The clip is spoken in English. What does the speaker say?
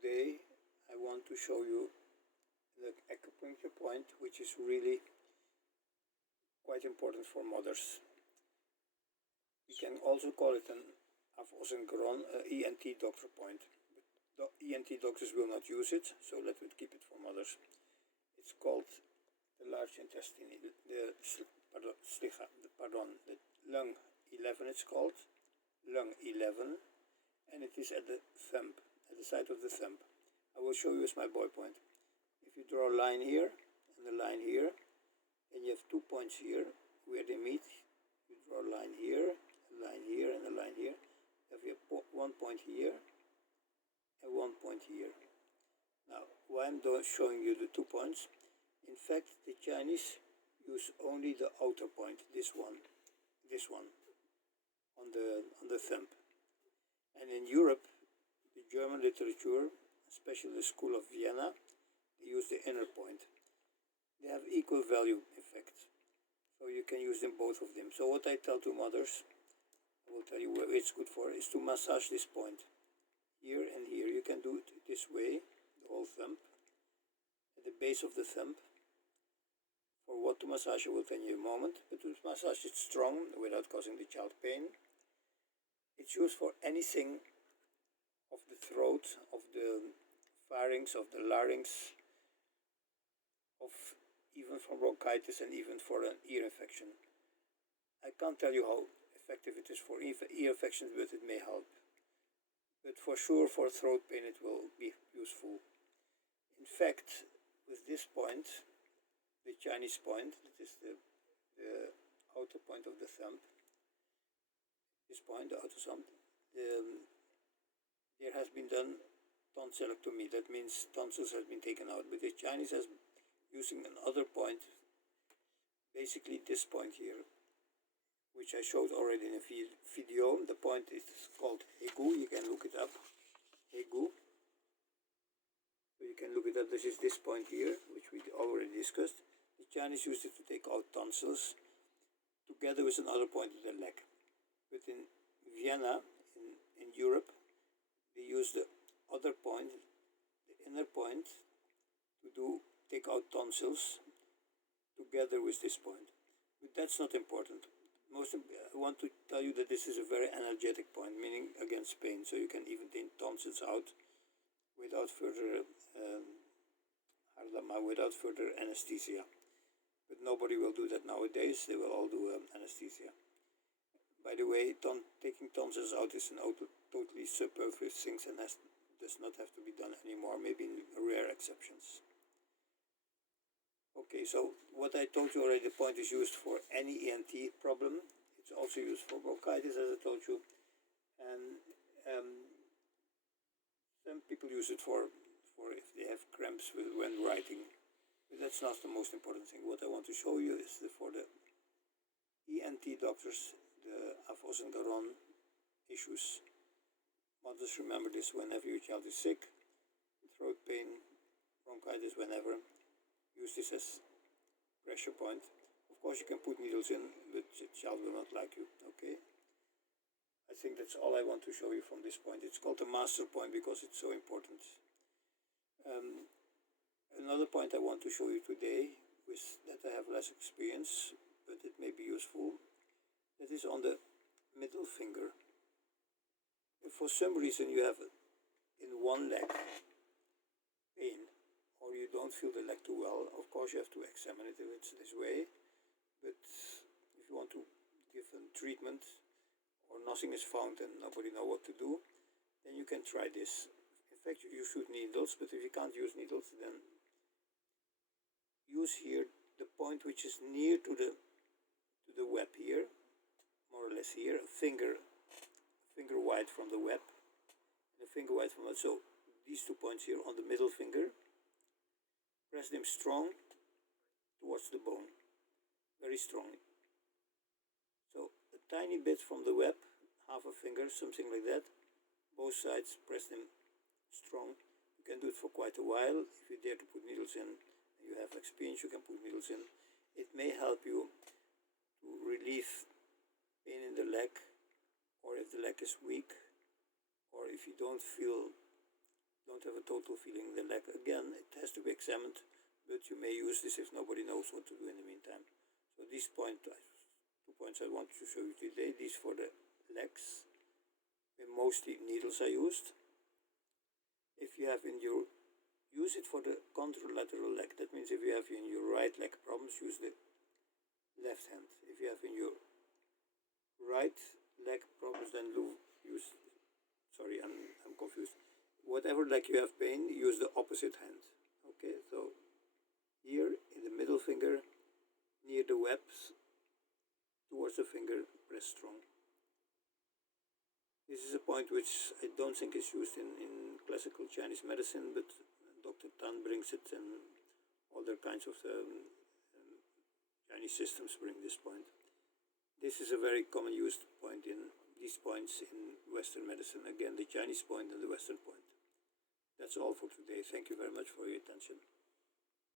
Today I want to show you the acupuncture point, which is really quite important for mothers. We can also call it an afosengron ENT doctor point. But ENT doctors will not use it, so let's keep it for mothers. It's called the large intestine, the lung 11 it's called, lung 11, and it is at the thumb, at the side of the thumb. I will show you with my boy point. If you draw a line here and a line here, and you have 2 points here where they meet, you draw a line here, a line here, and a line here. You have 1 point here and 1 point here. Now, why I'm showing you the 2 points? In fact, the Chinese use only the outer point, this one, on the thumb. And in Europe, the German literature, especially the School of Vienna, they use the inner point. They have equal value effect, so you can use them, both of them. So what I tell to mothers, I will tell you what it's good for, is to massage this point here and here. You can do it this way, the whole thumb, at the base of the thumb. For what to massage I will tell you in a moment, but to massage it strong without causing the child pain. It's used for anything of the throat, of the pharynx, of the larynx, of even for bronchitis and even for an ear infection. I can't tell you how effective it is for ear infections, but it may help. But for sure for throat pain it will be useful. In fact, with this point, the Chinese point, that is the outer point of the thumb, this point, the outer thumb, there has been done tonsillectomy. That means tonsils has been taken out. But the Chinese has using another point, basically this point here, which I showed already in a video. The point is called Hegu. You can look it up. Hegu. So you can look it up. This is this point here, which we already discussed. The Chinese used it to take out tonsils, together with another point in the leg. But in Vienna, in Europe, they use the other point, the inner point, to take out tonsils together with this point. But that's not important. I want to tell you that this is a very analgesic point, meaning against pain, so you can even take tonsils out without further anesthesia. But nobody will do that nowadays. They will all do anesthesia. By the way, taking tonsils out is an totally superfluous thing and does not have to be done anymore, maybe in rare exceptions. Okay, so what I told you already, the point is used for any ENT problem. It's also used for bronchitis, as I told you. And some people use it for if they have cramps when writing. But that's not the most important thing. What I want to show you is for the ENT doctors, the afosengron issues. Mothers, remember this whenever your child is sick, throat pain, bronchitis, whenever. Use this as pressure point. Of course you can put needles in, but the child will not like you, okay? I think that's all I want to show you from this point. It's called the master point because it's so important. Another point I want to show you today, with that I have less experience, but it may be useful, that is on the middle finger. If for some reason you have in one leg pain, or you don't feel the leg too well, of course you have to examine it if it's this way. But if you want to give a treatment or nothing is found and nobody knows what to do, then you can try this. In fact, you should needles, but if you can't use needles, then use here the point which is near to the web here, more or less here, a finger wide from the web, and a finger wide from it. So these 2 points here on the middle finger, press them strong towards the bone, very strongly. So a tiny bit from the web, half a finger, something like that, both sides, press them strong. You can do it for quite a while. If you dare to put needles in, and you have experience, you can put needles in. It may help you to relieve pain in the leg, or if the leg is weak, or if you don't don't have a total feeling in the leg. Again, it has to be examined, but you may use this if nobody knows what to do in the meantime. So these 2 points I want to show you today. These for the legs, and mostly needles are used. If you have use it for the contralateral leg. That means if you have in your right leg problems, use the left hand. If you have in your right leg problems, then use, sorry, I'm confused. Whatever leg you have pain, use the opposite hand. Okay, so here in the middle finger, near the webs, towards the finger, press strong. This is a point which I don't think is used in classical Chinese medicine, but Dr. Tan brings it, and other kinds of Chinese systems bring this point. This is a very common used point in these points in Western medicine. Again, the Chinese point and the Western point. That's all for today. Thank you very much for your attention.